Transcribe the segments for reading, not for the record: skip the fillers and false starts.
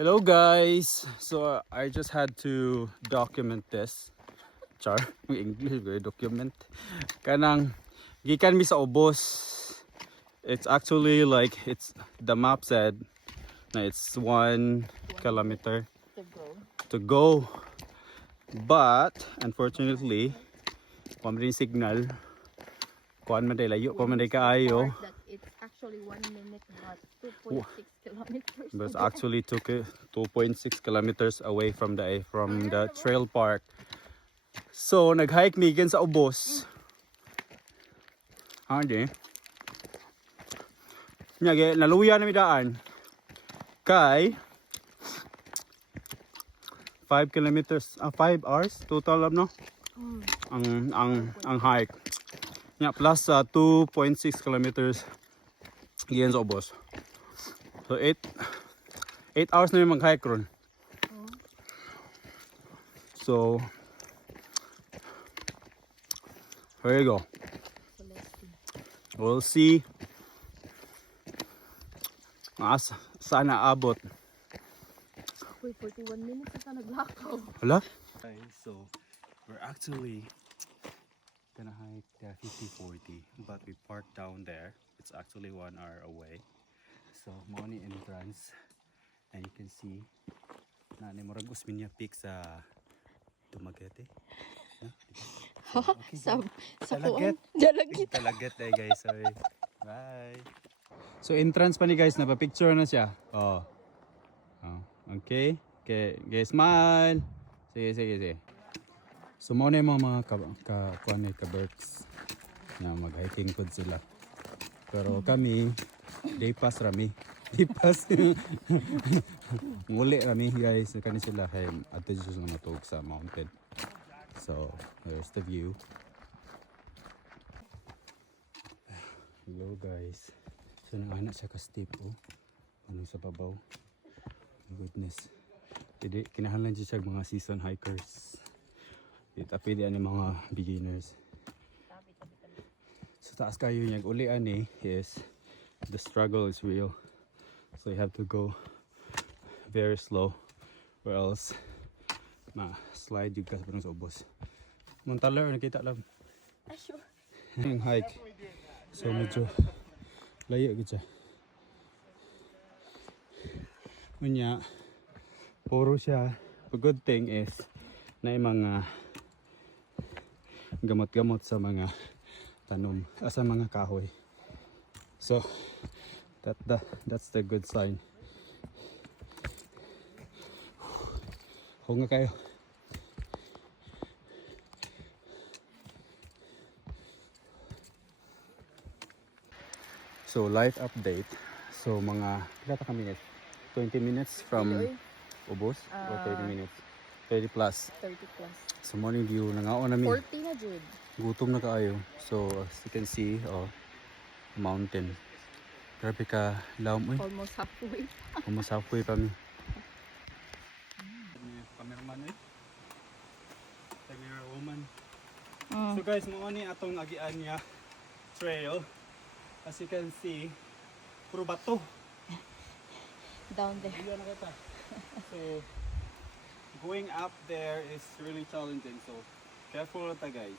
Hello guys. So I just had to document this. Char, English very document. Kanang gikan mi sa ubos. It's actually like the map said na it's 1 kilometer To go. to go. But unfortunately, kuan man din signal. Kuan man day layo, kuan man day kaayo. That it's actually 1 minute but 2.6 kilometers. But it's actually took 2.6 kilometers away from the trail park. So nag-hike mi gikan sa ubos. Hindi. Nya naluya na mi daan. Kay 5 kilometers, 5 hours total no? Ang hike. Nya plus 2.6 kilometers gikan sa ubos. So 8 hours na yung mag-hike ron. So here you go. So let's see. We'll see. Sana abot. Wait, 41 minutes na naglakaw. Hala? Okay, so we're actually gonna hike the 50-40, but we parked down there. It's actually 1 hour away. So money entrance, and you can see na ni murag Usminia Peak sa Dumaguete. Okay, Sa Dalaget. Dalaget. Dalaget eh guys, sorry. Bye. So entrance pa ni guys, napapicture na siya. Oh. Okay. Okay, smile. Sige. So mo na yung mga ka-birds na mag-hiking pod sila. Pero kami, day pass rami. Day pass. Muli rami guys. Kani sila kay ato sa matug sa mountain. So, there's the view. Hello guys. So nang siya ka steep oh. Ano sa babaw. My goodness. Hindi kinahanglan siya mga season hikers. Tapi di ani mga beginners. So taas kayo niya uli ani is the struggle is real. So you have to go very slow or else slide yung kas sa ubos. Montaler nakita lang. Sure. Yung hike. So medyo layo gid siya. Unya puro siya. The good thing is na mga gamot-gamot sa mga tanom, sa mga kahoy. So that's the good sign. Hunga kayo. So life update. So mga kailan kami guys? 20 minutes from ubos or 30 minutes? 30 plus. 30 plus. So morning view nangaon nami. 40 na jud. Gutom na kaayo. So as you can see, mountain. Grabe ka lawom. Almost halfway. Almost halfway pa mi. Cameraman eh. Camera woman. So guys, mo ni atong agian niya trail. As you can see, puro bato. Down there. So going up there is really challenging. So careful ta guys.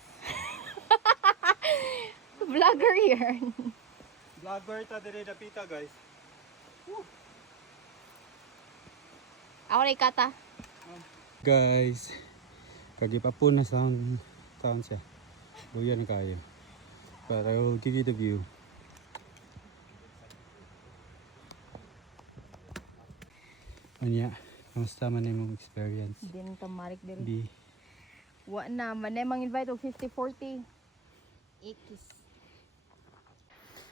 Vlogger here. Vlogger ta dire dapita guys. Ako na ikata. Guys, kagipa po na sound siya. Buya na kayo. But I will give you the view. Anya, kamusta man yung experience? Hindi nang tamarik diri. Di. Wa na, manay mang invite og 50-40. Ikis.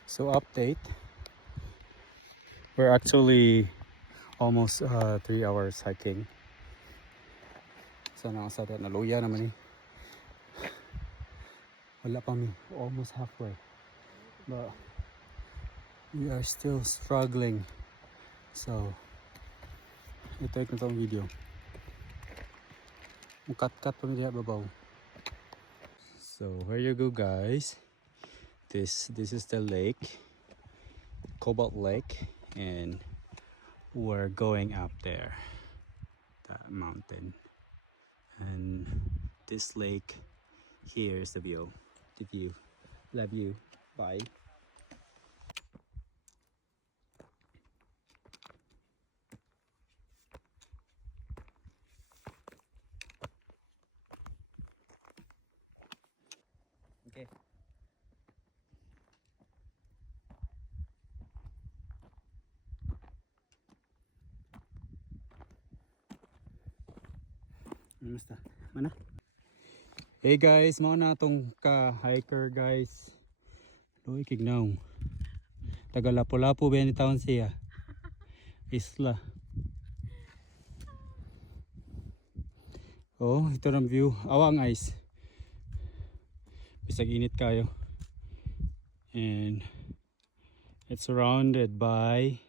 So update. We're actually almost 3 hours hiking. So nasa naluya naman eh. Wala pa mi. Almost halfway. But we are still struggling. So ito yung itong video. Cut pa mi diha babaw. So here you go guys. This is the lake. Cobalt Lake, and we're going up there, that mountain, and this lake here is the view. Love you, bye. Okay. Kamusta? Mana? Hey guys, mao na tong ka-hiker guys. Loy kignaw. Taga Lapu-Lapu ba ni taon siya? Isla. Oh, ito ang view. Awang ice. Bisag init kayo. And it's surrounded by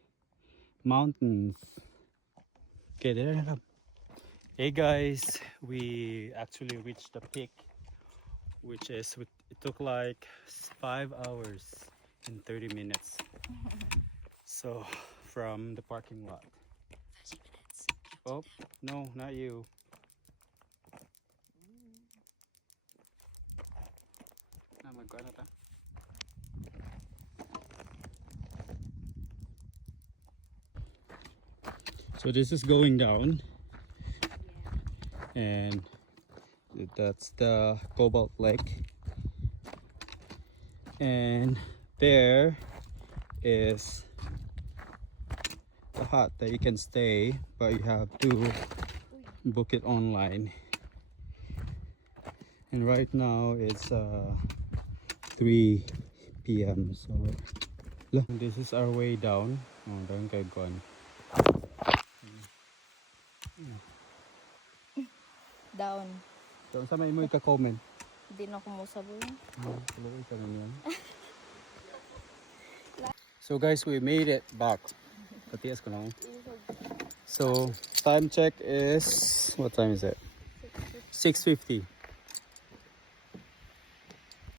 mountains. Okay, there na lang. Hey guys, we actually reached the peak, which is, it took like 5 hours and 30 minutes. So, from the parking lot. 30 minutes. Oh, no, not you. Magkuha na ta. So this is going down, and that's the Cobalt Lake, and there is the hut that you can stay, but you have to book it online. And right now it's 3 p.m. so this is our way down. Oh, doon kayo gone. Down. So sa may mo ika-comment. Hindi na ko musabo. So guys, we made it back. Patias ko lang. So time check is, what time is it? 6:50.